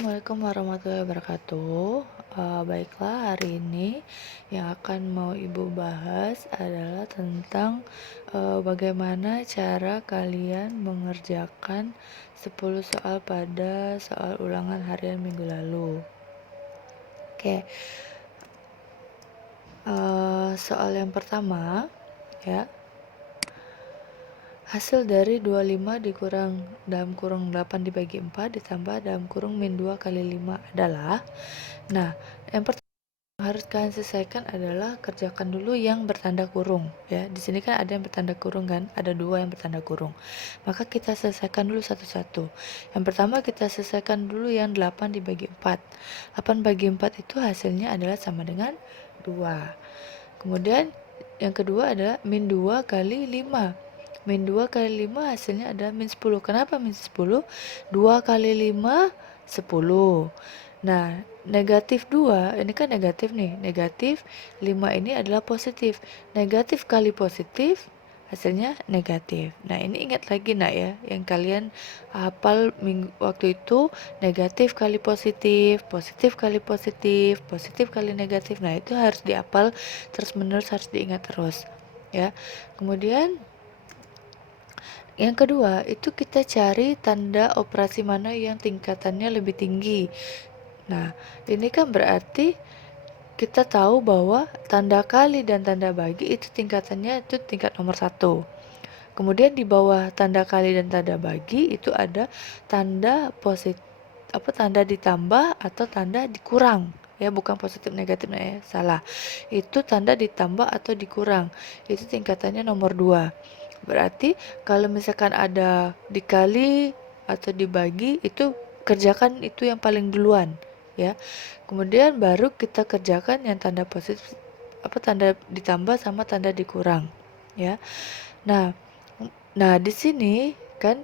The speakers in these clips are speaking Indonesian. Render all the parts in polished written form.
Assalamualaikum warahmatullahi wabarakatuh. Baiklah, hari ini yang akan mau Ibu bahas adalah tentang bagaimana cara kalian mengerjakan 10 soal pada soal ulangan harian minggu lalu. Oke, soal yang pertama ya. Hasil dari 25 dikurang dalam kurung 8 dibagi 4 ditambah dalam kurung min 2 kali 5 adalah. Nah, yang pertama harus kalian selesaikan adalah kerjakan dulu yang bertanda kurung ya. Di sini kan ada yang bertanda kurung kan, ada 2 yang bertanda kurung. Maka kita selesaikan dulu satu-satu. Yang pertama kita selesaikan dulu yang 8 dibagi 4. 8 bagi 4 itu hasilnya adalah sama dengan 2. Kemudian yang kedua adalah min 2 kali 5. Min 2 kali 5 hasilnya adalah min 10. Kenapa min 10? 2 kali 5, 10. Nah, negatif 2, ini kan negatif nih. Negatif 5 ini adalah positif. Negatif kali positif, hasilnya negatif. Nah, ini ingat lagi nak ya, yang kalian hafal waktu itu negatif kali positif, positif kali positif, positif kali negatif. Nah, itu harus dihafal terus menerus, harus diingat terus ya. Kemudian yang kedua, itu kita cari tanda operasi mana yang tingkatannya lebih tinggi. Nah, ini kan berarti kita tahu bahwa tanda kali dan tanda bagi itu tingkatannya itu tingkat nomor 1. Kemudian di bawah tanda kali dan tanda bagi itu ada tanda positif, tanda ditambah atau tanda dikurang. Ya, bukan positif negatif ya, salah. Itu tanda ditambah atau dikurang. Itu tingkatannya nomor 2. Berarti kalau misalkan ada dikali atau dibagi, itu kerjakan itu yang paling duluan ya. Kemudian baru kita kerjakan yang tanda positif, tanda ditambah sama tanda dikurang ya. Nah, di sini kan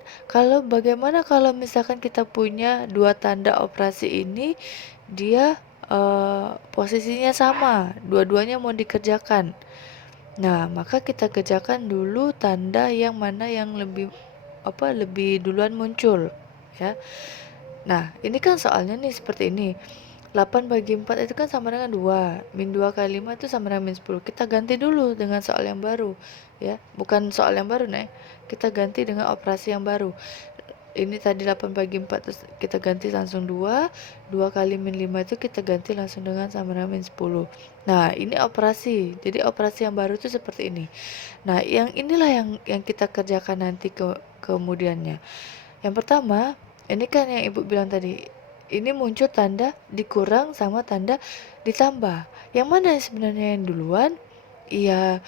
bagaimana kalau misalkan kita punya dua tanda operasi ini, dia posisinya sama, dua-duanya mau dikerjakan. Nah, maka kita kerjakan dulu tanda yang mana yang lebih duluan muncul ya. Nah, ini kan soalnya nih seperti ini. 8 bagi 4 itu kan sama dengan 2. Min 2 kali 5 itu sama dengan min 10. Kita ganti dulu dengan soal yang baru ya. Bukan soal yang baru nih. Kita ganti dengan operasi yang baru. Ini tadi 8 bagi 4 terus kita ganti langsung 2. 2 kali min 5 itu kita ganti langsung dengan sama dengan min 10. Nah, ini operasi. Jadi operasi yang baru itu seperti ini. Nah, yang inilah yang kita kerjakan nanti kemudiannya. Yang pertama, ini kan yang Ibu bilang tadi, ini muncul tanda dikurang sama tanda ditambah. Yang mana sebenarnya yang duluan? Iya,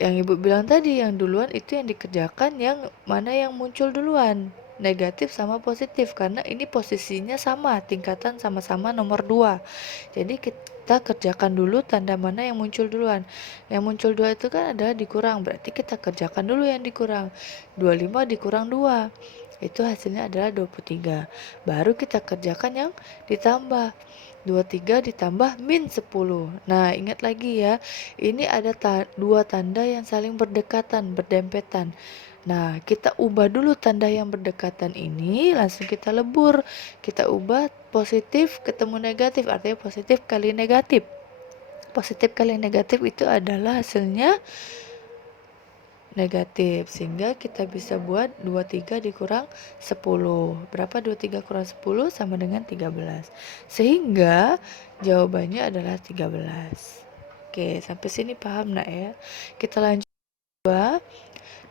yang Ibu bilang tadi, yang duluan itu yang dikerjakan yang mana yang muncul duluan, negatif sama positif, karena ini posisinya sama, tingkatan sama-sama nomor 2. Jadi kita kerjakan dulu tanda mana yang muncul duluan. Yang muncul 2 itu kan adalah dikurang, berarti kita kerjakan dulu yang dikurang. 25 dikurang 2, itu hasilnya adalah 23. Baru kita kerjakan yang ditambah. 23 ditambah min 10. Nah, ingat lagi ya, ini ada dua tanda yang saling berdekatan, berdempetan. Nah, kita ubah dulu tanda yang berdekatan ini, langsung kita lebur. Kita ubah positif ketemu negatif, artinya positif kali negatif. Positif kali negatif itu adalah hasilnya negatif, sehingga kita bisa buat 23 dikurang 10. Berapa 23 kurang 10? Sama dengan 13. Sehingga jawabannya adalah 13. Oke, sampai sini paham nak ya? Kita lanjut. 2.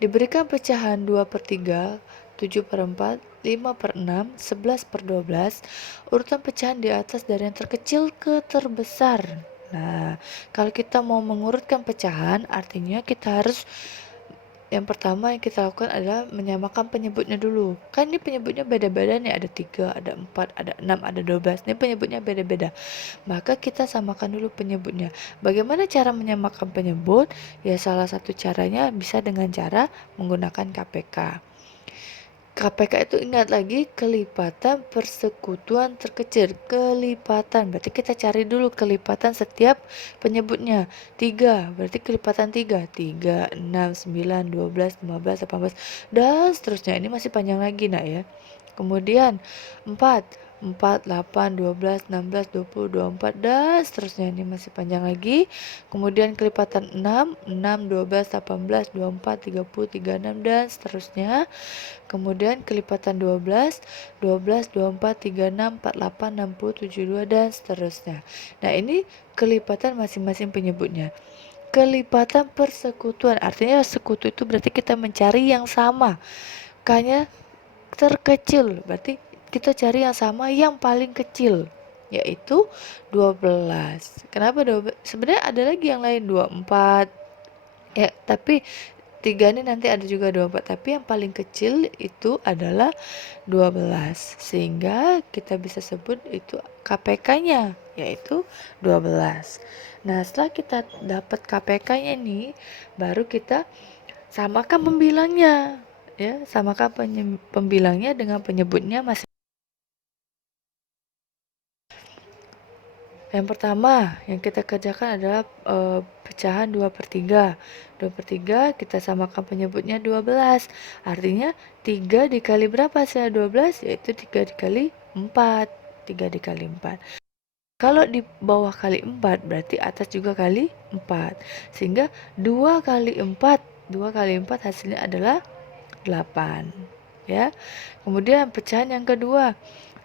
Diberikan pecahan 2 per 3, 7 per 4, 5 per 6, 11 per 12. Urutan pecahan di atas dari yang terkecil ke terbesar. Nah, kalau kita mau mengurutkan pecahan, artinya kita harus yang pertama yang kita lakukan adalah menyamakan penyebutnya dulu. Kan ini penyebutnya beda-beda nih, ada 3, ada 4, ada 6, ada 12. Ini penyebutnya beda-beda. Maka kita samakan dulu penyebutnya. Bagaimana cara menyamakan penyebut? Ya, salah satu caranya bisa dengan cara menggunakan KPK. KPK itu ingat lagi, kelipatan persekutuan terkecil. Kelipatan, berarti kita cari dulu kelipatan setiap penyebutnya. 3, berarti kelipatan 3. 3, 6, 9, 12, 15, 18, dan seterusnya. Ini masih panjang lagi nak ya. Kemudian 4, 4, 8, 12, 16, 20, 24, dan seterusnya. Ini masih panjang lagi. Kemudian kelipatan 6, 6, 12, 18, 24, 30, 36, dan seterusnya. Kemudian kelipatan 12, 12, 24, 36, 48, 60, 72, dan seterusnya. Nah, ini kelipatan masing-masing penyebutnya. Kelipatan persekutuan, artinya sekutu itu berarti kita mencari yang sama. K-nya terkecil, berarti kita cari yang sama yang paling kecil, yaitu 12. Kenapa 12? Sebenarnya ada lagi yang lain, 24. Ya, tapi 3 ini nanti ada juga 24, tapi yang paling kecil itu adalah 12. Sehingga kita bisa sebut itu KPK-nya, yaitu 12. Nah, setelah kita dapat KPK-nya nih, baru kita samakan pembilangnya. Ya, samakan pembilangnya dengan penyebutnya masing. Yang pertama yang kita kerjakan adalah pecahan 2/3. 2/3 kita samakan penyebutnya 12. Artinya 3 dikali berapa hasilnya 12? Yaitu 3 dikali 4. 3 dikali 4. Kalau di bawah kali 4 berarti atas juga kali 4. Sehingga 2 kali 4, 2 kali 4 hasilnya adalah 8. Ya. Kemudian pecahan yang kedua,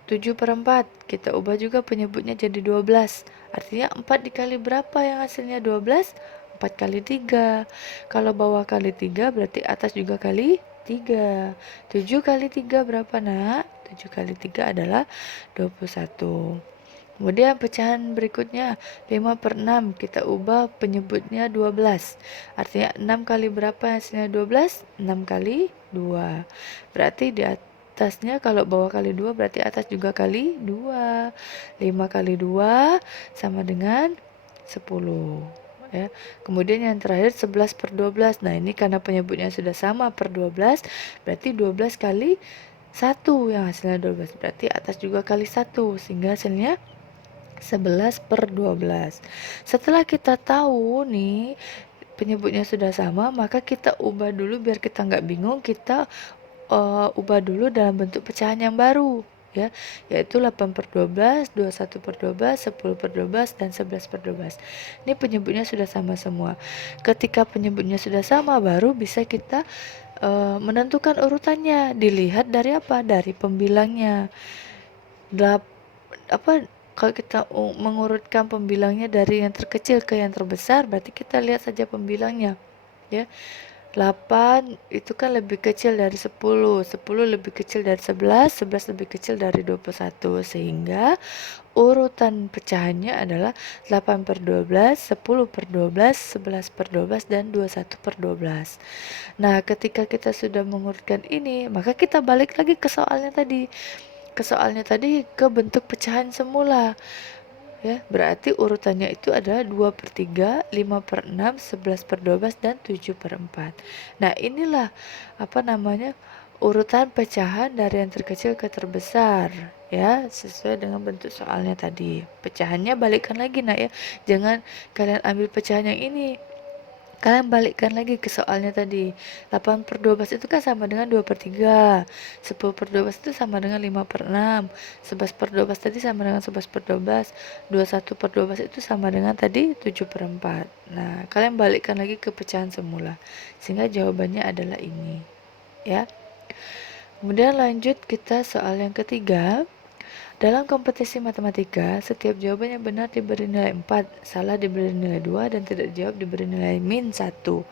7/4, kita ubah juga penyebutnya jadi 12. Artinya 4 dikali berapa yang hasilnya 12? 4 kali 3. Kalau bawah kali 3 berarti atas juga kali 3. 7 kali 3 berapa, nak? 7 kali 3 adalah 21. Kemudian pecahan berikutnya 5/6, kita ubah penyebutnya 12. Artinya 6 kali berapa hasilnya 12? 6 kali 2. Berarti di atasnya kalau bawah kali 2 berarti atas juga kali 2. 5 kali 2 sama dengan 10. Ya. Kemudian yang terakhir 11/12. Nah, ini karena penyebutnya sudah sama per 12, berarti 12 kali 1 yang hasilnya 12. Berarti atas juga kali 1 sehingga hasilnya 11/12. Setelah kita tahu nih penyebutnya sudah sama, maka kita ubah dulu biar kita nggak bingung. Kita ubah dulu dalam bentuk pecahan yang baru, ya, yaitu 8/12, 21/12, 10/12, dan 11/12. Ini penyebutnya sudah sama semua. Ketika penyebutnya sudah sama, baru bisa kita menentukan urutannya. Dilihat dari apa? Dari pembilangnya. Kalau kita mengurutkan pembilangnya dari yang terkecil ke yang terbesar, berarti kita lihat saja pembilangnya, ya. 8 itu kan lebih kecil dari 10, 10 lebih kecil dari 11, 11 lebih kecil dari 21, sehingga urutan pecahannya adalah 8/12, 10/12, 11/12, dan 21/12. Nah, ketika kita sudah mengurutkan ini, maka kita balik lagi ke soalnya tadi. Ke bentuk pecahan semula, ya. Berarti urutannya itu adalah 2/3, 5/6, 11/12, dan 7/4. Nah, inilah urutan pecahan dari yang terkecil ke terbesar, ya, sesuai dengan bentuk soalnya tadi. Pecahannya balikkan lagi, nah, ya. Jangan kalian ambil pecahan yang ini, kalian balikkan lagi ke soalnya tadi. 8/12 itu kan sama dengan 2/3. 10/12 itu sama dengan 5/6. 11/12 tadi sama dengan 11/12. 21/12 itu sama dengan tadi 7/4. Nah, kalian balikkan lagi ke pecahan semula, sehingga jawabannya adalah ini, ya. Kemudian lanjut kita soal yang ketiga. Dalam kompetisi matematika, setiap jawaban yang benar diberi nilai 4, salah diberi nilai 2, dan tidak dijawab diberi nilai -1.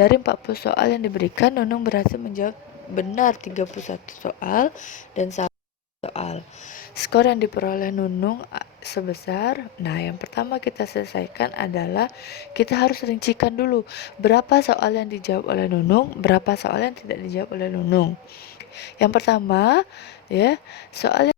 Dari 40 soal yang diberikan, Nunung berhasil menjawab benar 31 soal dan salah soal. Skor yang diperoleh Nunung sebesar, nah, yang pertama kita selesaikan adalah kita harus rincikan dulu berapa soal yang dijawab oleh Nunung, berapa soal yang tidak dijawab oleh Nunung. Yang pertama, ya, soal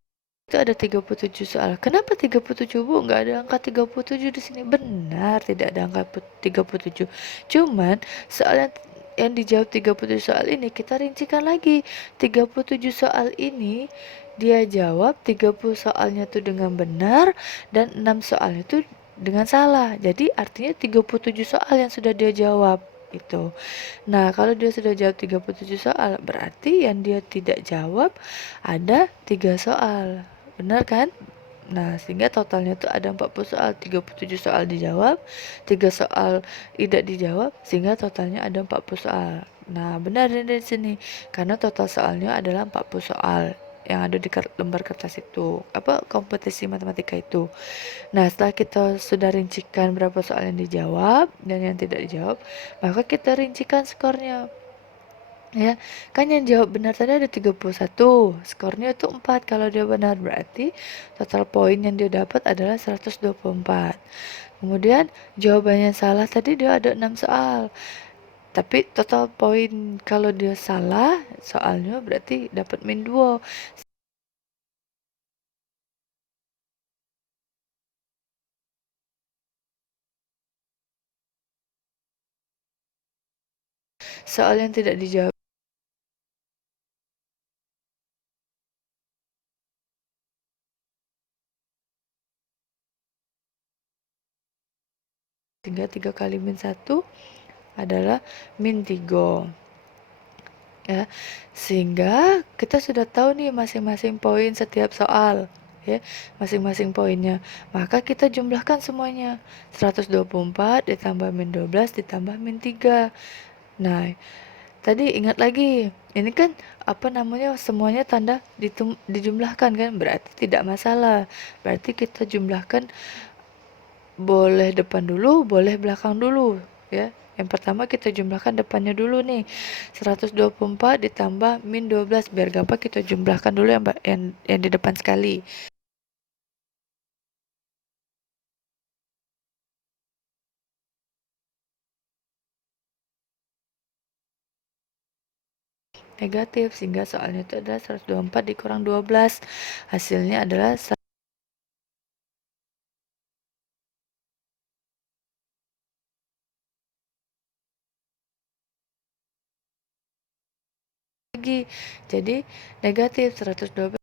itu ada 37 soal. Kenapa 37, Bu? Nggak ada angka 37 di sini. Benar, tidak ada angka 37. Cuman soal yang dijawab 37 soal ini kita rincikan lagi. 37 soal ini dia jawab 30 soalnya itu dengan benar dan 6 soalnya itu dengan salah. Jadi artinya 37 soal yang sudah dia jawab itu. Nah, kalau dia sudah jawab 37 soal, berarti yang dia tidak jawab ada 3 soal. benar kan? Nah, sehingga totalnya tuh ada 40 soal, 37 soal dijawab, 3 soal tidak dijawab, sehingga totalnya ada 40 soal. Nah, benar ini di sini. Karena total soalnya adalah 40 soal yang ada di lembar kertas itu. Apa kompetisi matematika itu. Nah, setelah kita sudah rincikan berapa soal yang dijawab dan yang tidak dijawab, maka kita rincikan skornya. Ya, kan yang jawab benar tadi ada 31, skornya itu 4 kalau dia benar, berarti total poin yang dia dapat adalah 124. Kemudian jawabannya salah tadi dia ada 6 soal, tapi total poin kalau dia salah soalnya berarti dapat min 2. Soal yang tidak dijawab sehingga 3 kali min 1 adalah min 3. Ya, sehingga kita sudah tahu nih masing-masing poin setiap soal, ya, masing-masing poinnya. Maka kita jumlahkan semuanya. 124 ditambah min 12 ditambah min 3. Nah, tadi ingat lagi, ini kan apa namanya, semuanya tanda dijumlahkan kan, berarti tidak masalah. Berarti kita jumlahkan boleh depan dulu, boleh belakang dulu, ya. Yang pertama kita jumlahkan depannya dulu nih. 124 ditambah min 12, biar gampang kita jumlahkan dulu yang di depan sekali. Negatif, sehingga soalnya itu adalah 124 dikurang 12. Hasilnya adalah lagi. Jadi negatif 112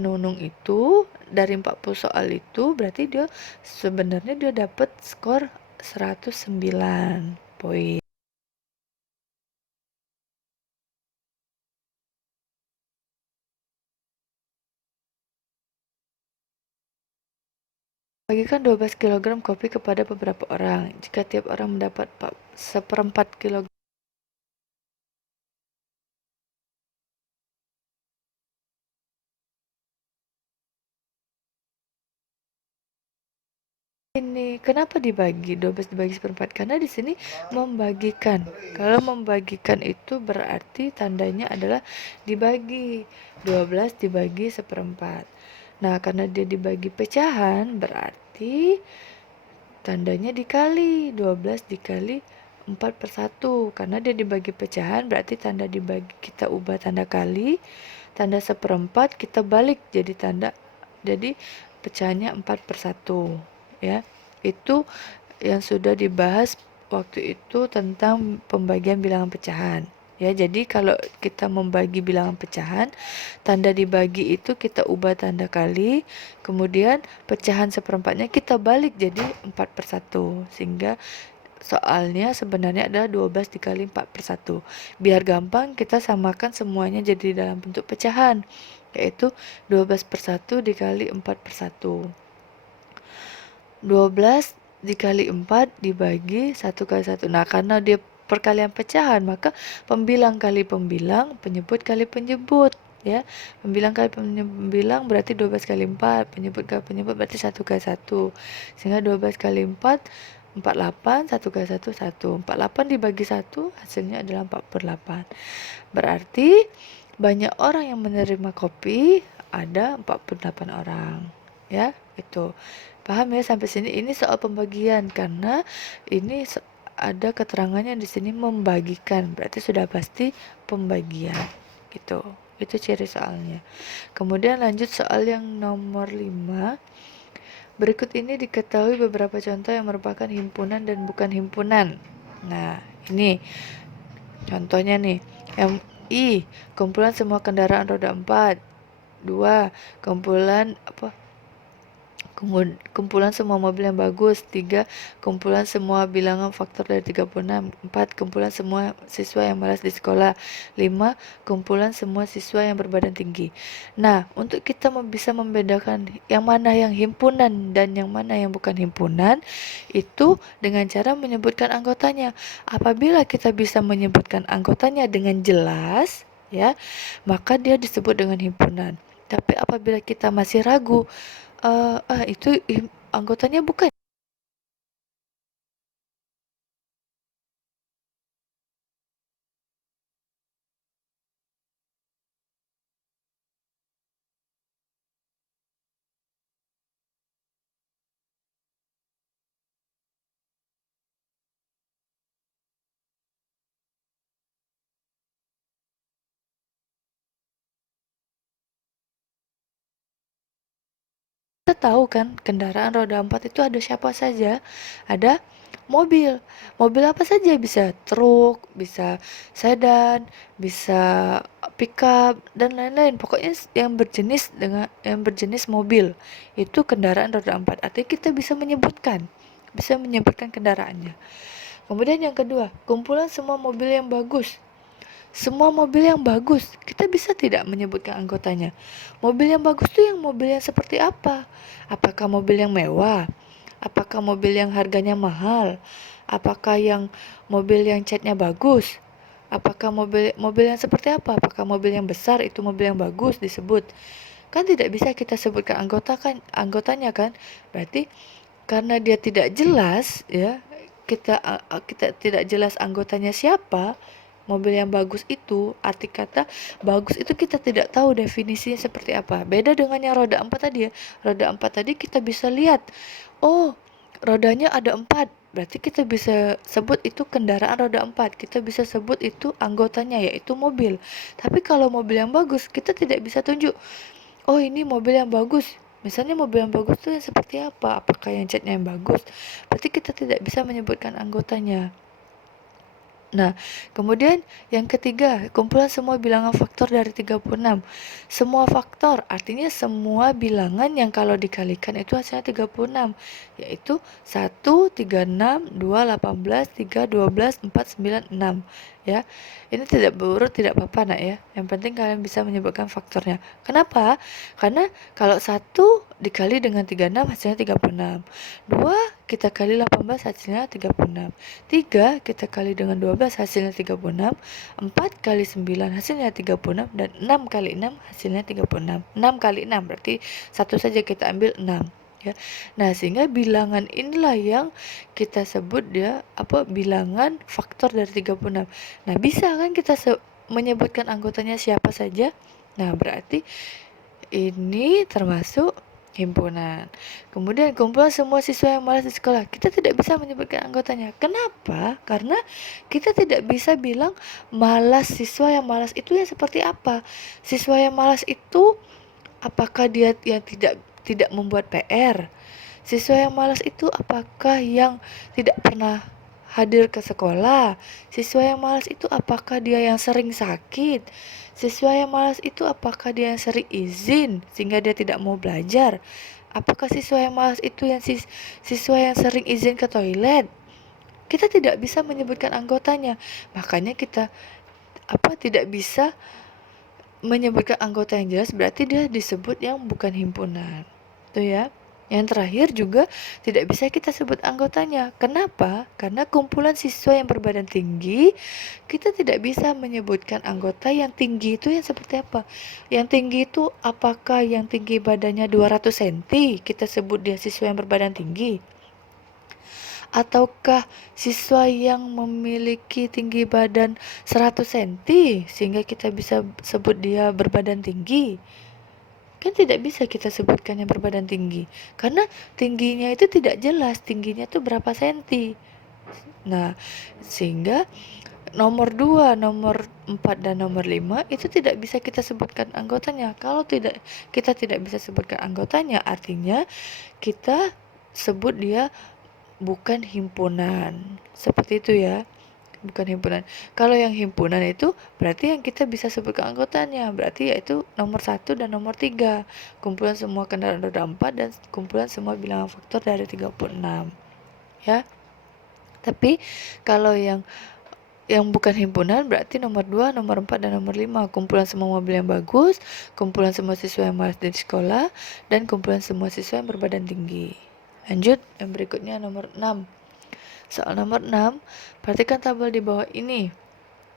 Nunung itu dari 40 soal itu berarti dia sebenarnya dia dapat skor 109 poin. Bagikan 12 kg kopi kepada beberapa orang. Jika tiap orang mendapat seperempat kilogram ini, kenapa dibagi 12 dibagi seperempat? Karena di sini membagikan. Kalau membagikan itu berarti tandanya adalah dibagi. 12 dibagi seperempat. Nah, karena dia dibagi pecahan berarti tandanya dikali. 12 dikali 4/1. Karena dia dibagi pecahan berarti tanda dibagi kita ubah tanda kali. Tanda seperempat kita balik jadi pecahannya 4/1, ya. Itu yang sudah dibahas waktu itu tentang pembagian bilangan pecahan, ya. Jadi kalau kita membagi bilangan pecahan, tanda dibagi itu kita ubah tanda kali, kemudian pecahan seperempatnya kita balik jadi 4/1, sehingga soalnya sebenarnya adalah 12 dikali 4/1. Biar gampang kita samakan semuanya jadi dalam bentuk pecahan, yaitu 12/1 dikali 4/1. 12 dikali 4 dibagi 1 kali 1. Nah, karena dia perkalian pecahan, maka pembilang kali pembilang, penyebut kali penyebut, ya. Pembilang kali pembilang berarti 12 kali 4, penyebut kali penyebut berarti 1 kali 1. Sehingga 12 kali 4 48, 1 kali 1 1. 48 dibagi 1 hasilnya adalah 48. Berarti banyak orang yang menerima kopi, ada 48 orang, ya. Itu paham ya sampai sini? Ini soal pembagian, karena ini ada keterangannya di sini membagikan, berarti sudah pasti pembagian, gitu. Itu ciri soalnya. Kemudian lanjut soal yang nomor 5. Berikut ini diketahui beberapa contoh yang merupakan himpunan dan bukan himpunan. Nah, ini contohnya nih. Kumpulan semua kendaraan roda 4. 2. Kumpulan Kumpulan semua mobil yang bagus. 3. Kumpulan semua bilangan faktor dari 36. 4. Kumpulan semua siswa yang malas di sekolah. 5. Kumpulan semua siswa yang berbadan tinggi. Nah, untuk kita bisa membedakan yang mana yang himpunan dan yang mana yang bukan himpunan, itu dengan cara menyebutkan anggotanya. Apabila kita bisa menyebutkan anggotanya dengan jelas, ya, maka dia disebut dengan himpunan. Tapi apabila kita masih ragu, itu anggotanya bukan. Kita tahu kan kendaraan roda 4 itu ada siapa saja? Ada mobil. Mobil apa saja? Bisa truk, bisa sedan, bisa pickup dan lain-lain. Pokoknya yang berjenis mobil itu kendaraan roda 4. Artinya kita bisa menyebutkan kendaraannya. Kemudian yang kedua, kumpulan semua mobil yang bagus. Semua mobil yang bagus, kita bisa tidak menyebutkan anggotanya. Mobil yang bagus itu yang mobil yang seperti apa? Apakah mobil yang mewah? Apakah mobil yang harganya mahal? Apakah yang mobil yang catnya bagus? Apakah mobil yang seperti apa? Apakah mobil yang besar itu mobil yang bagus disebut? Kan tidak bisa kita sebutkan anggotanya kan? Berarti karena dia tidak jelas, ya, kita tidak jelas anggotanya siapa. Mobil yang bagus itu, arti kata bagus itu kita tidak tahu definisinya seperti apa. Beda dengan yang roda 4 tadi ya. Roda 4 tadi kita bisa lihat, oh, rodanya ada 4. Berarti kita bisa sebut itu kendaraan roda 4. Kita bisa sebut itu anggotanya, yaitu mobil. Tapi kalau mobil yang bagus, kita tidak bisa tunjuk, oh ini mobil yang bagus. Misalnya mobil yang bagus itu yang seperti apa? Apakah yang catnya yang bagus? Berarti kita tidak bisa menyebutkan anggotanya. Nah, kemudian yang ketiga, kumpulan semua bilangan faktor dari 36. Semua faktor, artinya semua bilangan yang kalau dikalikan itu hasilnya 36, yaitu 1, 36, 2, 18, 3, 12, 4, 9, 6. Ya, ini tidak berurut, tidak apa-apa nak ya. Yang penting kalian bisa menyebutkan faktornya. Kenapa? Karena kalau 1 dikali dengan 36 hasilnya 36. 2 kita kali 18 hasilnya 36. 3 kita kali dengan 12 hasilnya 36. 4 kali 9 hasilnya 36. Dan 6 kali 6 hasilnya 36. 6 kali 6 berarti satu saja kita ambil 6 ya. Nah, sehingga bilangan inilah yang kita sebut dia bilangan faktor dari 36. Nah, bisa kan kita menyebutkan anggotanya siapa saja? Nah, berarti ini termasuk himpunan. Kemudian kumpulan semua siswa yang malas di sekolah. Kita tidak bisa menyebutkan anggotanya. Kenapa? Karena kita tidak bisa bilang malas, siswa yang malas itu yang seperti apa. Siswa yang malas itu apakah dia yang tidak membuat PR? Siswa yang malas itu apakah yang tidak pernah hadir ke sekolah? Siswa yang malas itu apakah dia yang sering sakit? Siswa yang malas itu apakah dia yang sering izin sehingga dia tidak mau belajar? Apakah siswa yang malas itu yang siswa yang sering izin ke toilet? Kita tidak bisa menyebutkan anggotanya. Makanya kita tidak bisa menyebutkan anggota yang jelas, berarti dia disebut yang bukan himpunan. Tuh ya. Yang terakhir juga tidak bisa kita sebut anggotanya. Kenapa? Karena kumpulan siswa yang berbadan tinggi, kita tidak bisa menyebutkan anggota yang tinggi itu yang seperti apa. Yang tinggi itu apakah yang tinggi badannya 200 cm, kita sebut dia siswa yang berbadan tinggi. Ataukah siswa yang memiliki tinggi badan 100 cm sehingga kita bisa sebut dia berbadan tinggi. Kan tidak bisa kita sebutkan yang berbadan tinggi karena tingginya itu tidak jelas, tingginya itu berapa senti. Nah, sehingga nomor 2, nomor 4 dan nomor 5 itu tidak bisa kita sebutkan anggotanya. Kalau kita tidak bisa sebutkan anggotanya, artinya kita sebut dia bukan himpunan. Seperti itu ya. bukan himpunan. Kalau yang himpunan itu berarti yang kita bisa sebutkan anggotanya, berarti yaitu nomor 1 dan nomor 3. Kumpulan semua kendaraan roda 4 dan kumpulan semua bilangan faktor dari 36. Ya. Tapi kalau yang bukan himpunan berarti nomor 2, nomor 4, dan nomor 5. Kumpulan semua mobil yang bagus, kumpulan semua siswa yang malas di sekolah, dan kumpulan semua siswa yang berbadan tinggi. Lanjut, yang berikutnya nomor 6. Soal nomor 6, perhatikan tabel di bawah ini.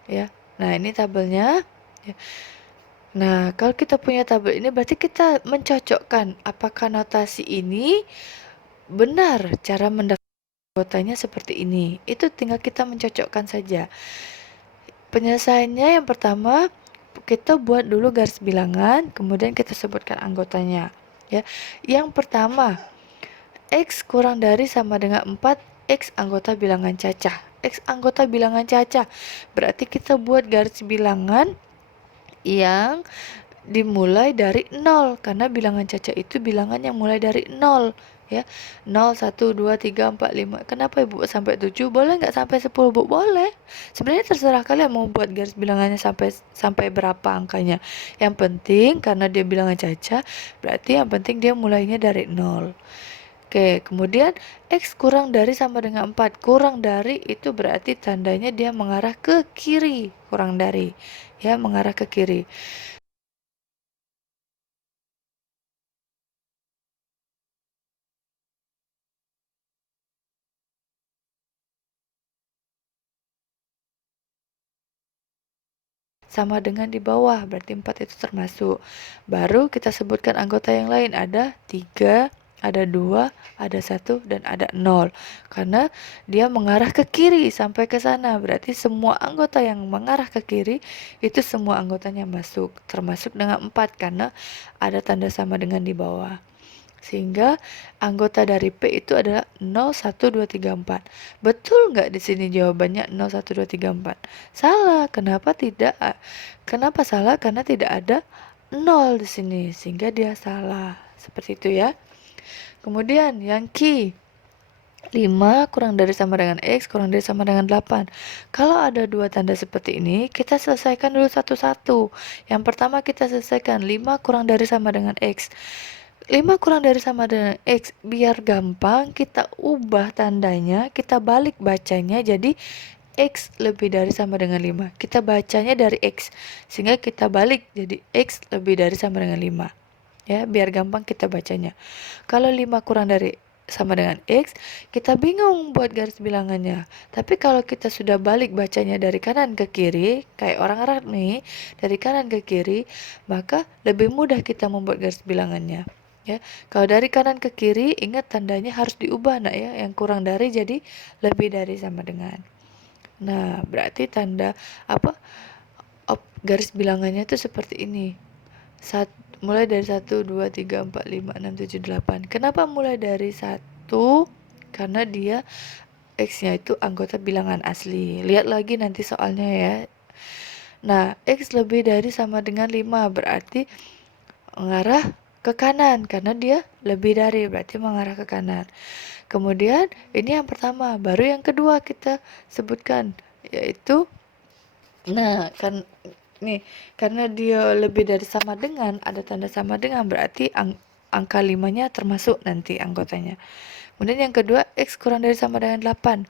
Ya. Nah, ini tabelnya. Ya. Nah, kalau kita punya tabel ini berarti kita mencocokkan apakah notasi ini benar cara mendaftar anggotanya seperti ini. Itu tinggal kita mencocokkan saja. Penyelesaiannya yang pertama, kita buat dulu garis bilangan, kemudian kita sebutkan anggotanya. Ya. Yang pertama, X kurang dari sama dengan 4, X anggota bilangan cacah. X anggota bilangan cacah. Berarti kita buat garis bilangan yang dimulai dari 0, karena bilangan cacah itu bilangan yang mulai dari 0, ya. 0, 1, 2, 3, 4, 5. Kenapa Ibu sampai 7? Boleh nggak sampai 10, Bu? Boleh. Sebenarnya terserah kalian mau buat garis bilangannya sampai berapa angkanya. Yang penting karena dia bilangan cacah, berarti yang penting dia mulainya dari 0. Oke, kemudian X kurang dari sama dengan 4. Kurang dari itu berarti tandanya dia mengarah ke kiri. Kurang dari, ya, mengarah ke kiri. Sama dengan di bawah, berarti 4 itu termasuk. Baru kita sebutkan anggota yang lain, ada 3, ada 2, ada 1, dan ada 0. Karena dia mengarah ke kiri sampai ke sana, berarti semua anggota yang mengarah ke kiri itu semua anggotanya masuk, termasuk dengan 4 karena ada tanda sama dengan di bawah. Sehingga anggota dari P itu adalah 0, 1, 2, 3, 4. Betul nggak di sini jawabannya 0, 1, 2, 3, 4? Salah. Kenapa tidak? Kenapa salah? Karena tidak ada 0 di sini. Sehingga dia salah. Seperti itu ya. Kemudian yang Q. 5 kurang dari sama dengan X kurang dari sama dengan 8. Kalau ada dua tanda seperti ini, kita selesaikan dulu satu-satu. Yang pertama kita selesaikan 5 kurang dari sama dengan X. 5 kurang dari sama dengan X, biar gampang kita ubah tandanya, kita balik bacanya jadi X lebih dari sama dengan 5. Kita bacanya dari X, sehingga kita balik jadi X lebih dari sama dengan 5. Ya, biar gampang kita bacanya. Kalau 5 kurang dari sama dengan X, kita bingung buat garis bilangannya. Tapi kalau kita sudah balik bacanya dari kanan ke kiri, kayak orang Arab nih, dari kanan ke kiri, maka lebih mudah kita membuat garis bilangannya. Ya, kalau dari kanan ke kiri, ingat tandanya harus diubah, nak ya. Yang kurang dari jadi lebih dari sama dengan. Nah, berarti tanda apa? Garis bilangannya itu seperti ini. Mulai dari 1, 2, 3, 4, 5, 6, 7, 8. Kenapa mulai dari 1? Karena dia X-nya itu anggota bilangan asli. Lihat lagi nanti soalnya ya. Nah, X lebih dari sama dengan 5 berarti mengarah ke kanan karena dia lebih dari, berarti mengarah ke kanan. Kemudian ini yang pertama, baru yang kedua kita sebutkan yaitu kan nih karena dia lebih dari sama dengan, ada tanda sama dengan, berarti angka 5-nya termasuk nanti anggotanya. Kemudian yang kedua, X kurang dari sama dengan 8.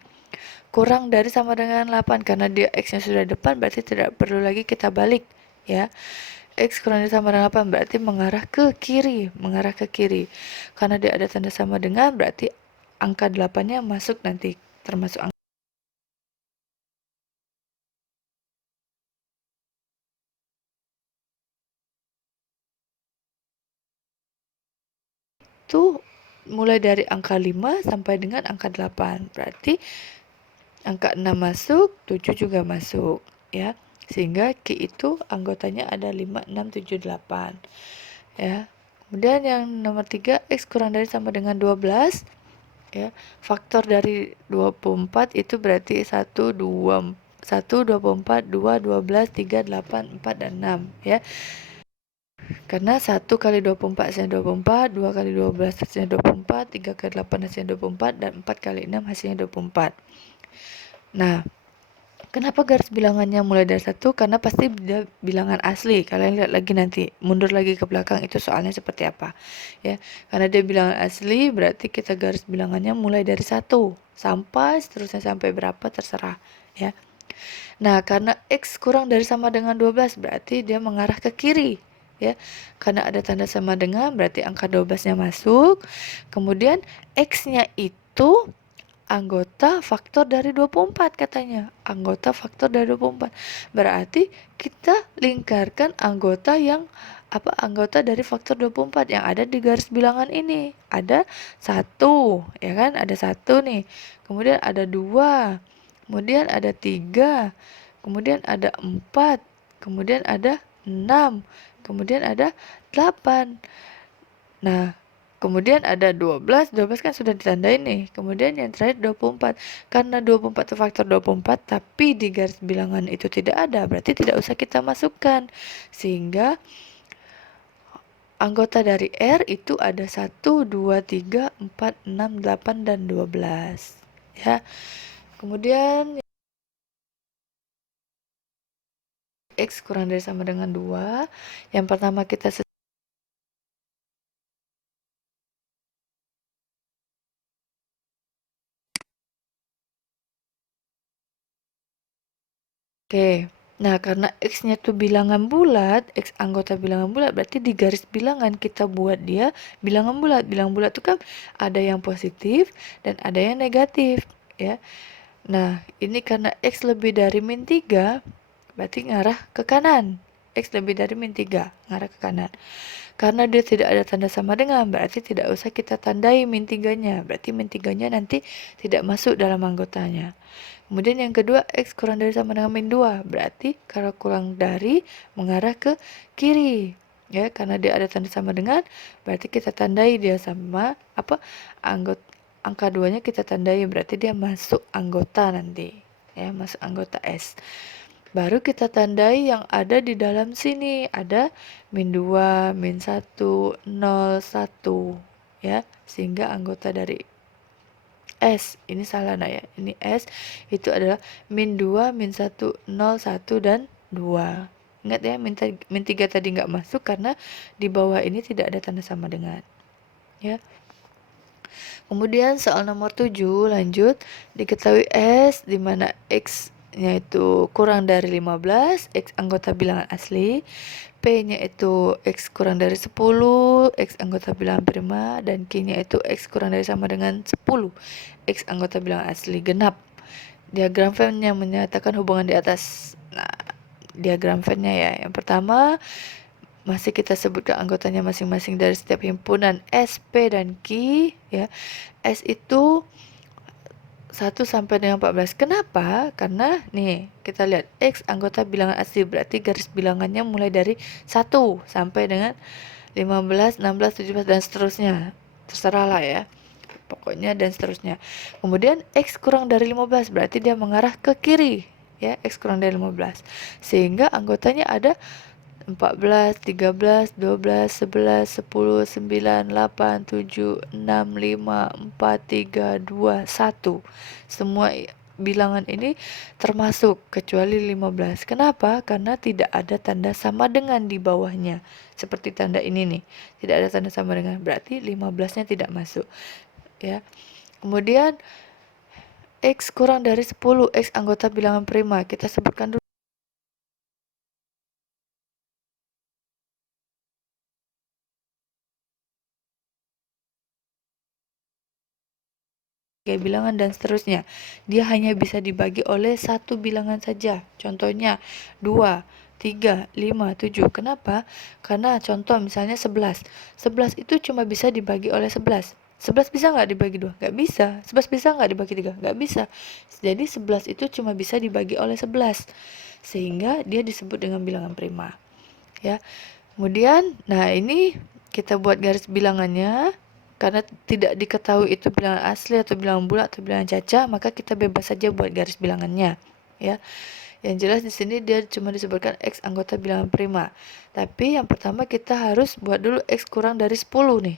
Kurang dari sama dengan 8 karena dia X-nya sudah depan, berarti tidak perlu lagi kita balik ya. X kurang dari sama dengan 8 berarti mengarah ke kiri, karena dia ada tanda sama dengan, berarti angka 8-nya masuk nanti, termasuk angka itu mulai dari angka 5 sampai dengan angka 8. Berarti angka 6 masuk, 7 juga masuk ya. Sehingga Q itu anggotanya ada 5, 6, 7, 8 ya. Kemudian yang nomor 3, X kurang dari sama dengan 12 ya. Faktor dari 24 itu berarti 1, 2, 1, 24, 2, 12, 3, 8, 4, dan 6 ya. Karena 1 kali 24 hasilnya 24, 2 kali 12 hasilnya 24, 3 kali 8 hasilnya 24, dan 4 kali 6 hasilnya 24. Nah, Kenapa garis bilangannya mulai dari 1? Karena pasti dia bilangan asli. Kalian lihat lagi nanti, mundur lagi ke belakang itu soalnya seperti apa. Ya, karena dia bilangan asli, berarti kita garis bilangannya mulai dari 1 sampai seterusnya sampai berapa terserah, ya. Nah, karena X kurang dari sama dengan 12, berarti dia mengarah ke kiri, ya. Karena ada tanda sama dengan, berarti angka 12-nya masuk. Kemudian X-nya itu anggota faktor dari 24 katanya. Anggota faktor dari 24. Berarti kita lingkarkan anggota yang anggota dari faktor 24 yang ada di garis bilangan ini. Ada 1, ya kan? Ada 1 nih. Kemudian ada 2. Kemudian ada 3. Kemudian ada 4. Kemudian ada 6. Kemudian ada 8. Nah, kemudian ada 12, 12 kan sudah ditandai nih. Kemudian yang terakhir 24. Karena 24 itu faktor 24, tapi di garis bilangan itu tidak ada, berarti tidak usah kita masukkan. Sehingga anggota dari R itu ada 1, 2, 3, 4, 6, 8, dan 12. Ya. Kemudian X kurang dari sama dengan 2. Yang pertama kita Oke, nah karena X-nya tuh bilangan bulat, X anggota bilangan bulat, berarti di garis bilangan kita buat dia bilangan bulat. Bilangan bulat itu kan ada yang positif dan ada yang negatif, ya. Nah, ini karena X lebih dari min 3, berarti ngarah ke kanan. X lebih dari min 3, ngarah ke kanan. Karena dia tidak ada tanda sama dengan, berarti tidak usah kita tandai min 3-nya. Berarti min 3-nya nanti tidak masuk dalam anggotanya. Kemudian yang kedua, X kurang dari sama dengan min 2. Berarti kalau kurang dari mengarah ke kiri. Ya, karena dia ada tanda sama dengan, berarti kita tandai dia sama angka 2-nya kita tandai, berarti dia masuk anggota nanti. Ya, masuk anggota S. Baru kita tandai yang ada di dalam sini. Ada min 2, min 1, 0, 1. Ya, sehingga anggota dari S, ini salah nak ya, ini S itu adalah min 2, min 1, 0, 1, dan 2. Ingat ya, min 3 tadi nggak masuk karena di bawah ini tidak ada tanda sama dengan. Ya. Kemudian soal nomor 7 lanjut, diketahui S di mana X-nya itu kurang dari 15, X anggota bilangan asli, P-nya itu X kurang dari 10, X anggota bilangan prima, dan Q-nya itu X kurang dari sama dengan 10, X anggota bilangan asli genap. Diagram Venn-nya menyatakan hubungan di atas. Nah, diagram Venn-nya ya. Yang pertama, masih kita sebutkan anggotanya masing-masing dari setiap himpunan S, P, dan Q, ya. S itu 1 sampai dengan 14. Kenapa? Karena nih, kita lihat X anggota bilangan asli, berarti garis bilangannya mulai dari 1 sampai dengan 15, 16, 17, dan seterusnya. Terserah lah ya. Pokoknya dan seterusnya. Kemudian X kurang dari 15, berarti dia mengarah ke kiri. Ya, X kurang dari 15. Sehingga anggotanya ada 14, 13, 12, 11, 10, 9, 8, 7, 6, 5, 4, 3, 2, 1. Semua bilangan ini termasuk kecuali 15. Kenapa? Karena tidak ada tanda sama dengan di bawahnya. Seperti tanda ini nih. Tidak ada tanda sama dengan. Berarti 15-nya tidak masuk. Ya. Kemudian X kurang dari 10, X anggota bilangan prima. Kita sebutkan dulu. Bilangan dan seterusnya. Dia hanya bisa dibagi oleh satu bilangan saja. Contohnya 2, 3, 5, 7. Kenapa? Karena contoh misalnya 11. 11 itu cuma bisa dibagi oleh 11. 11 bisa nggak dibagi 2? Nggak bisa. 11 bisa nggak dibagi 3? Nggak bisa. Jadi 11 itu cuma bisa dibagi oleh 11. Sehingga dia disebut dengan bilangan prima. Ya. Kemudian, nah ini kita buat garis bilangannya. Karena tidak diketahui itu bilangan asli atau bilangan bulat atau bilangan caca, maka kita bebas saja buat garis bilangannya, ya. Yang jelas di sini dia cuma disebutkan X anggota bilangan prima. Tapi yang pertama kita harus buat dulu X kurang dari 10 nih.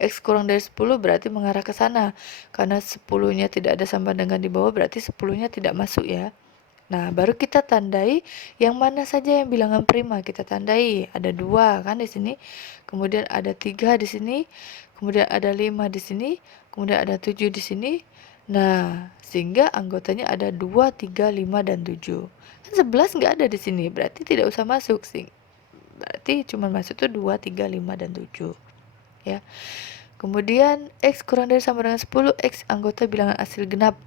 X kurang dari 10 berarti mengarah ke sana. Karena 10-nya tidak ada sama dengan di bawah, berarti 10-nya tidak masuk ya. Nah, baru kita tandai yang mana saja yang bilangan prima. Kita tandai, ada 2 kan di sini, kemudian ada 3 di sini, kemudian ada 5 di sini, kemudian ada 7 di sini. Nah, sehingga anggotanya ada 2, 3, 5, dan 7. Kan 11 nggak ada di sini, berarti tidak usah masuk sih. Berarti cuma masuk tuh 2, 3, 5, dan 7. Ya. Kemudian X kurang dari sama dengan 10, X anggota bilangan asli genap.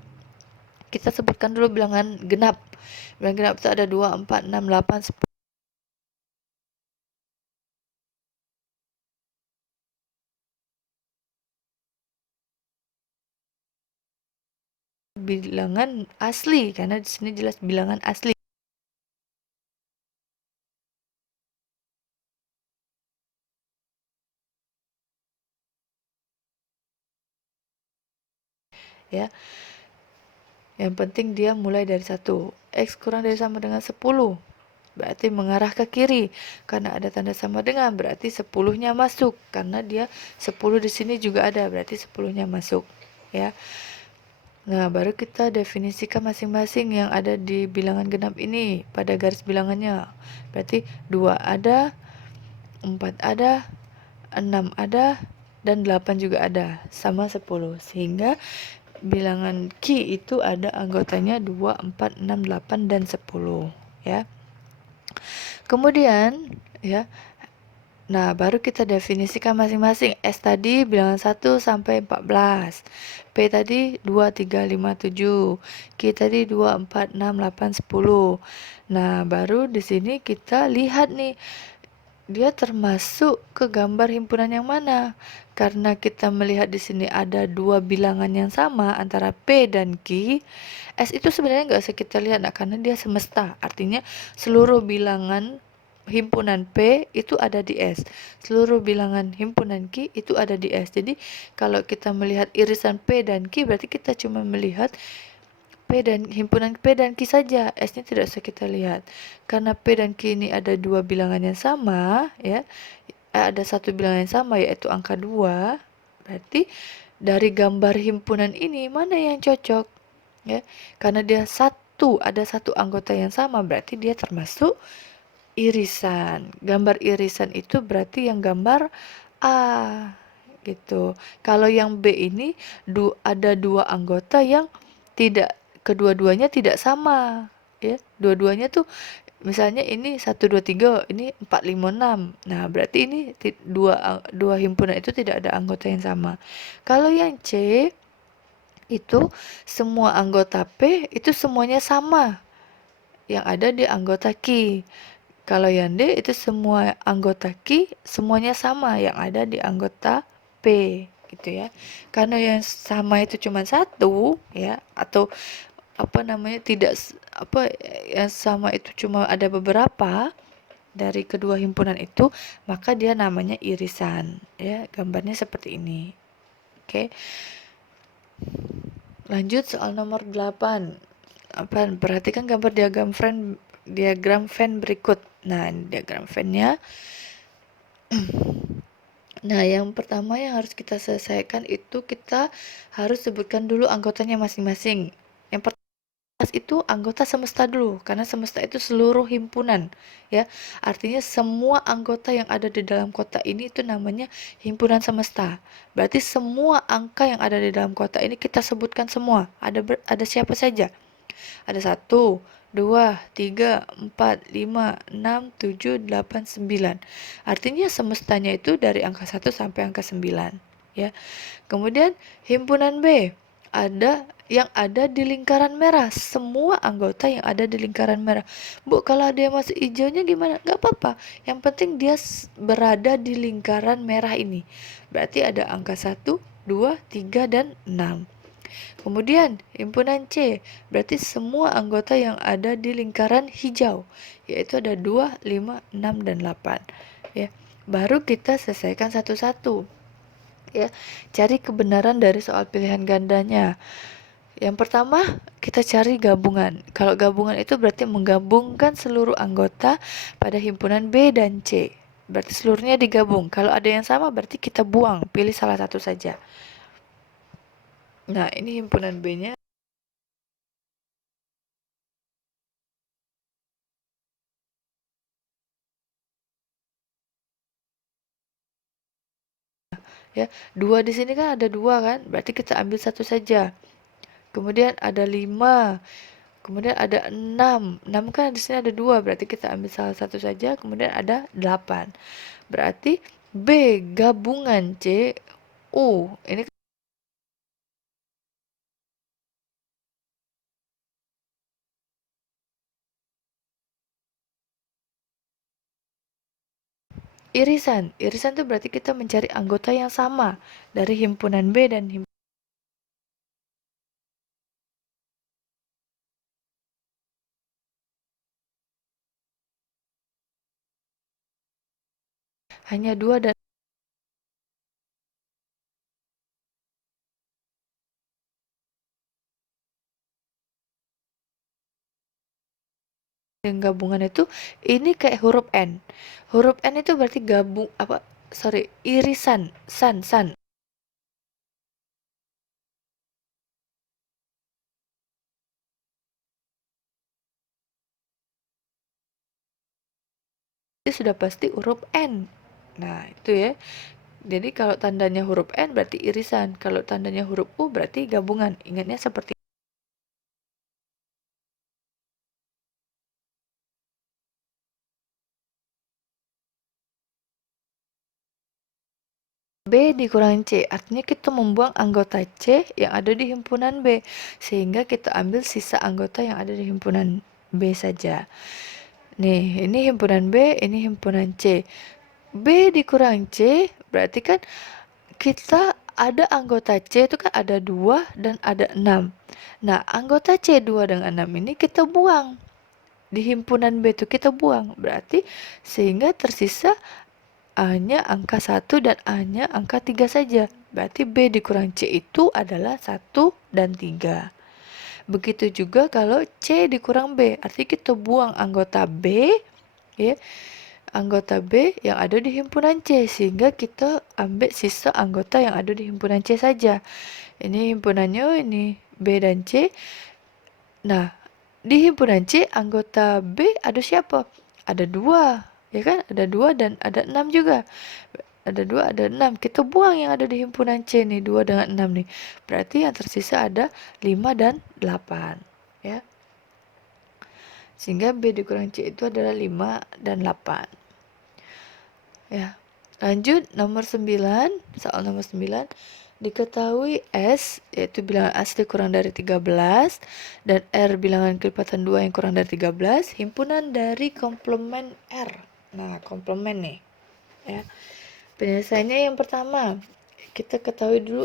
Kita sebutkan dulu bilangan genap. Bilangan genap itu ada 2, 4, 6, 8, 10. Bilangan asli karena di sini jelas bilangan asli. Ya. Yang penting dia mulai dari 1. X kurang dari sama dengan 10. Berarti mengarah ke kiri. Karena ada tanda sama dengan, berarti 10-nya masuk. Karena dia 10 di sini juga ada, berarti 10-nya masuk. Ya. Nah, baru kita definisikan masing-masing yang ada di bilangan genap ini pada garis bilangannya. Berarti 2 ada, 4 ada, 6 ada, dan 8 juga ada, sama 10. Sehingga bilangan Q itu ada anggotanya 2, 4, 6, 8, dan 10. Ya. Kemudian, ya, nah, baru kita definisikan masing-masing. S tadi bilangan 1 sampai 14. P tadi 2, 3, 5, 7. Q tadi 2, 4, 6, 8, 10. Nah, baru di sini kita lihat nih, dia termasuk ke gambar himpunan yang mana? Karena kita melihat di sini ada 2 bilangan yang sama antara P dan Q. S itu sebenarnya nggak usah kita lihat, nah, karena dia semesta. Artinya seluruh bilangan himpunan P itu ada di S. Seluruh bilangan himpunan Q itu ada di S. Jadi kalau kita melihat irisan P dan Q, berarti kita cuma melihat P dan himpunan P dan Q saja. S-nya tidak usah kita lihat. Karena P dan Q ini ada 2 bilangan yang sama, ya. Ada 1 bilangan yang sama, yaitu angka 2. Berarti dari gambar himpunan ini mana yang cocok? Ya. Karena dia ada satu anggota yang sama, berarti dia termasuk irisan. Gambar irisan itu berarti yang gambar A gitu. Kalau yang B ini ada 2 anggota yang kedua-duanya tidak sama, ya. Dua-duanya tuh misalnya ini 1, 2, 3, ini 4, 5, 6. Nah, berarti ini dua himpunan itu tidak ada anggota yang sama. Kalau yang C itu semua anggota P itu semuanya sama yang ada di anggota Q. Kalau yang D itu semua anggota Q semuanya sama yang ada di anggota P gitu ya. Karena yang sama itu cuma satu ya, atau apa namanya yang sama itu cuma ada beberapa dari kedua himpunan itu, maka dia namanya irisan ya. Gambarnya seperti ini. Oke. Lanjut soal nomor 8. Perhatikan gambar diagram Venn berikut. Nah, ini diagram Venn-nya. Nah, yang pertama yang harus kita selesaikan itu kita harus sebutkan dulu anggotanya masing-masing. Yang pertama itu anggota semesta dulu, karena semesta itu seluruh himpunan, ya. Artinya semua anggota yang ada di dalam kotak ini itu namanya himpunan semesta. Berarti semua angka yang ada di dalam kotak ini kita sebutkan semua. Ada siapa saja? Ada 1, 2, 3, 4, 5, 6, 7, 8, 9. Artinya semestanya itu dari angka 1 sampai angka 9. Ya. Kemudian himpunan B. Ada di lingkaran merah. Semua anggota yang ada di lingkaran merah. Bu, kalau ada yang masuk hijaunya gimana? Gak apa-apa. Yang penting dia berada di lingkaran merah ini. Berarti ada angka 1, 2, 3, dan 6. Kemudian himpunan C, berarti semua anggota yang ada di lingkaran hijau, yaitu ada 2, 5, 6, dan 8. Ya. Baru kita selesaikan satu-satu. Ya, cari kebenaran dari soal pilihan gandanya. Yang pertama, kita cari gabungan. Kalau gabungan itu berarti menggabungkan seluruh anggota pada himpunan B dan C. Berarti seluruhnya digabung. Kalau ada yang sama berarti kita buang, pilih salah satu saja. Nah, ini himpunan B-nya. ya. 2 di sini kan ada 2 kan, berarti kita ambil satu saja. Kemudian ada 5, kemudian ada 6. 6 kan di sini ada 2, berarti kita ambil salah satu saja. Kemudian ada 8. Berarti B gabungan C U. Ini irisan. Irisan itu berarti kita mencari anggota yang sama dari himpunan B dan himpunan hanya 2 dan gabungan itu ini kayak huruf N. Huruf N itu berarti gabung apa? Sorry, irisan, san. Itu sudah pasti huruf N. Nah, itu ya. Jadi kalau tandanya huruf N berarti irisan. Kalau tandanya huruf U berarti gabungan. Ingatnya seperti B dikurangi C. Artinya kita membuang anggota C yang ada di himpunan B. Sehingga kita ambil sisa anggota yang ada di himpunan B saja. Nih, ini himpunan B, ini himpunan C. B dikurang C berarti kan kita ada anggota C itu kan ada 2 dan ada 6. Nah, anggota C 2 dengan 6 ini kita buang. Di himpunan B itu kita buang. Berarti sehingga tersisa A-nya angka 1 dan A-nya angka 3 saja. Berarti B dikurang C itu adalah 1 dan 3. Begitu juga kalau C dikurang B. Artinya kita buang anggota B, ya, anggota B yang ada di himpunan C. Sehingga kita ambil sisa anggota yang ada di himpunan C saja. Ini himpunannya, ini B dan C. Nah, di himpunan C anggota B ada siapa? Ada 2, ya kan? Ada 2 dan ada 6 juga. Ada 2, ada 6. Kita buang yang ada di himpunan C nih, 2 dengan 6 nih. Berarti yang tersisa ada 5 dan 8, ya. Sehingga B dikurang C itu adalah 5 dan 8. Ya. Lanjut nomor 9, soal nomor 9. Diketahui S yaitu bilangan asli kurang dari 13 dan R bilangan kelipatan 2 yang kurang dari 13, himpunan dari komplement R. Nah, komplement nih, ya. Penyelesaiannya yang pertama, kita ketahui dulu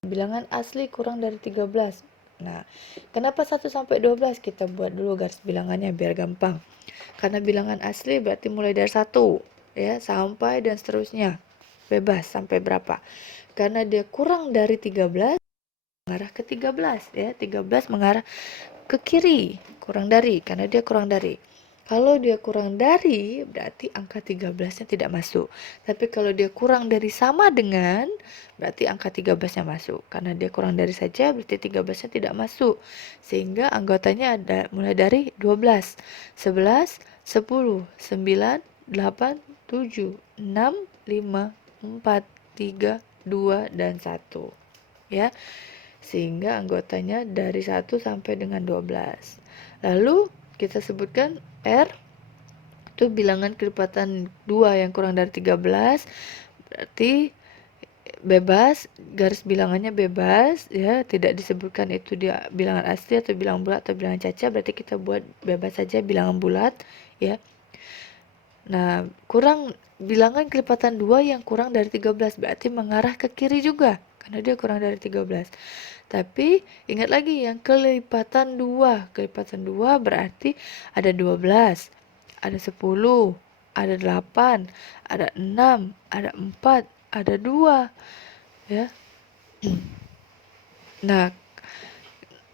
bilangan asli kurang dari 13. Nah, kenapa 1 sampai 12? Kita buat dulu garis bilangannya biar gampang. Karena bilangan asli berarti mulai dari 1, ya, sampai dan seterusnya. Bebas sampai berapa. Karena dia kurang dari 13, mengarah ke 13, ya. 13 mengarah ke kiri, kurang dari, karena dia kurang dari. Kalau dia kurang dari, berarti angka 13-nya tidak masuk. Tapi kalau dia kurang dari sama dengan, berarti angka 13-nya masuk. Karena dia kurang dari saja, berarti 13-nya tidak masuk. Sehingga anggotanya ada mulai dari 12, 11, 10, 9, 8, 7, 6, 5, 4, 3, 2, dan 1. Ya. Sehingga anggotanya dari 1 sampai dengan 12. Lalu kita sebutkan R itu bilangan kelipatan 2 yang kurang dari 13, berarti bebas, garis bilangannya bebas, ya, tidak disebutkan itu dia bilangan asli atau bilangan bulat atau bilangan caca, berarti kita buat bebas saja bilangan bulat, ya. Nah, kurang bilangan kelipatan 2 yang kurang dari 13 berarti mengarah ke kiri juga karena dia kurang dari 13. Tapi ingat lagi yang kelipatan 2. Kelipatan 2 berarti ada 12, ada 10, ada 8, ada 6, ada 4, ada 2, ya. Nah,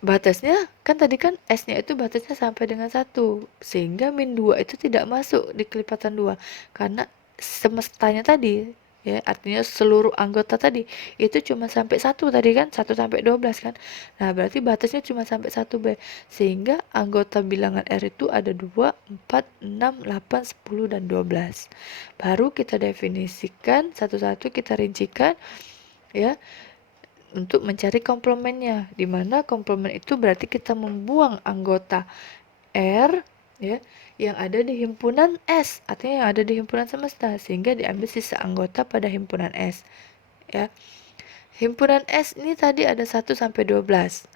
batasnya kan tadi kan S-nya itu batasnya sampai dengan 1. Sehingga min 2 itu tidak masuk di kelipatan 2 karena semestanya tadi ya, artinya seluruh anggota tadi itu cuma sampai 1 tadi kan, 1 sampai 12 kan. Nah, berarti batasnya cuma sampai 1B. Sehingga anggota bilangan R itu ada 2, 4, 6, 8, 10 dan 12. Baru kita definisikan satu-satu, kita rincikan ya untuk mencari komplemennya. Di mana komplemen itu berarti kita membuang anggota R ya yang ada di himpunan S, artinya yang ada di himpunan semesta, sehingga diambil sisa anggota pada himpunan S ya. Himpunan S ini tadi ada 1 sampai 12.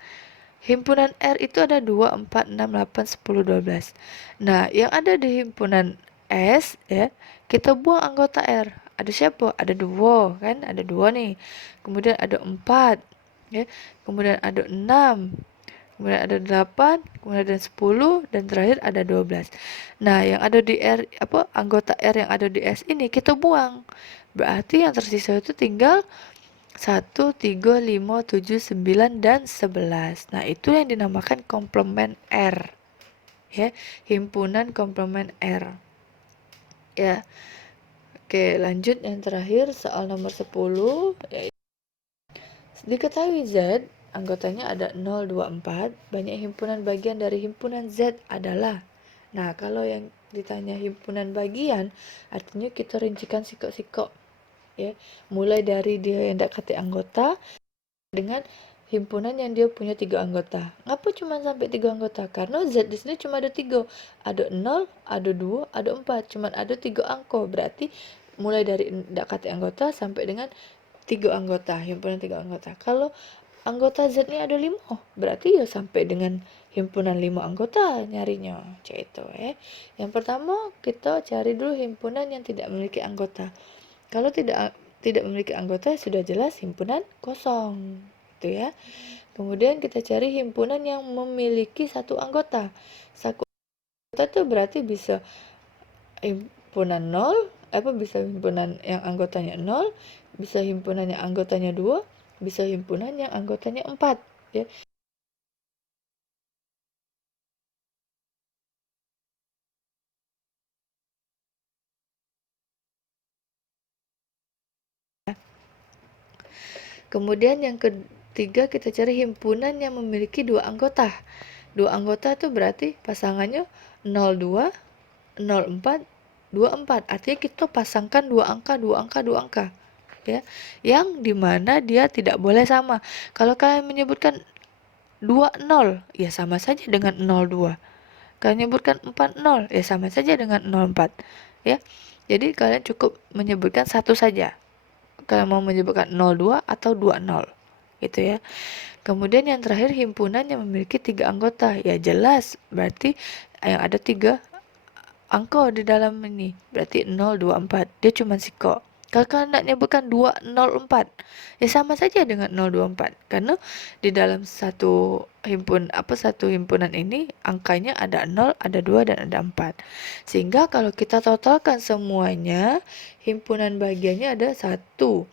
Himpunan R itu ada 2, 4, 6, 8, 10, 12. Nah, yang ada di himpunan S ya, kita buang anggota R. Ada siapa? Ada 2 kan? Ada 2 nih. Kemudian ada 4 ya. Kemudian ada 6. Kemudian ada 8, kemudian ada 10, dan terakhir ada 12. Nah, yang ada di R, anggota R yang ada di S ini kita buang. Berarti yang tersisa itu tinggal 1, 3, 5, 7, 9, dan 11. Nah, itu yang dinamakan komplemen R. Ya, himpunan komplemen R. Ya. Oke, lanjut yang terakhir soal nomor 10. Diketahui Z anggotanya ada 0, 2, 4, banyak himpunan bagian dari himpunan Z adalah. Nah, kalau yang ditanya himpunan bagian, artinya kita rincikan sikok-sikok ya. Mulai dari dia yang tidak kate anggota dengan himpunan yang dia punya 3 anggota. Ngapa cuma sampai 3 anggota? Karena Z di sini cuma ada 3. Ada 0, ada 2, ada 4. Cuma ada 3 angka. Berarti mulai dari tidak kate anggota sampai dengan 3 anggota, himpunan 3 anggota. Kalau anggota Z ini ada 5, berarti ya sampai dengan himpunan 5 anggota nyarinya. Cek itu ya. Yang pertama kita cari dulu himpunan yang tidak memiliki anggota. Kalau tidak memiliki anggota sudah jelas himpunan kosong. Itu ya. Kemudian kita cari himpunan yang memiliki 1 anggota. 1 anggota itu berarti bisa himpunan 0, bisa himpunan yang anggotanya 0, bisa himpunan yang anggotanya 2, bisa himpunan yang anggotanya 4 ya. Kemudian yang ketiga kita cari himpunan yang memiliki 2 anggota. 2 anggota itu berarti pasangannya 02, 04, 24. Artinya kita pasangkan 2 angka, 2 angka, 2 angka. Ya, yang dimana dia tidak boleh sama. Kalau kalian menyebutkan 20, ya sama saja dengan 02. Kalian menyebutkan 40, ya sama saja dengan 04. Ya, jadi kalian cukup menyebutkan satu saja. Kalian mau menyebutkan 02 atau 20, gitu ya. Kemudian yang terakhir himpunan yang memiliki 3 anggota. Ya jelas, berarti yang ada 3 angka di dalam ini. Berarti 024. Dia cuma siko. Kalau kalian nak nyebutkan 204, ya sama saja dengan 024. Karena di dalam satu himpunan ini angkanya ada 0, ada 2, dan ada 4. Sehingga kalau kita totalkan semuanya, himpunan bagiannya ada 1, 2,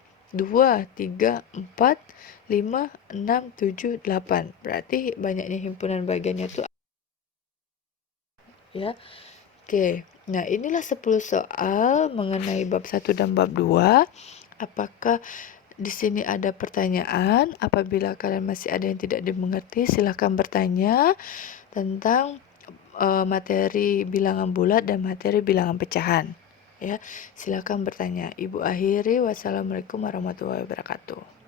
3, 4, 5, 6, 7, 8. Berarti banyaknya himpunan bagiannya itu ya. Oke, nah inilah 10 soal mengenai bab 1 dan bab 2. Apakah di sini ada pertanyaan? Apabila kalian masih ada yang tidak dimengerti, silahkan bertanya tentang materi bilangan bulat dan materi bilangan pecahan. Ya, silahkan bertanya. Ibu akhiri, wassalamualaikum warahmatullahi wabarakatuh.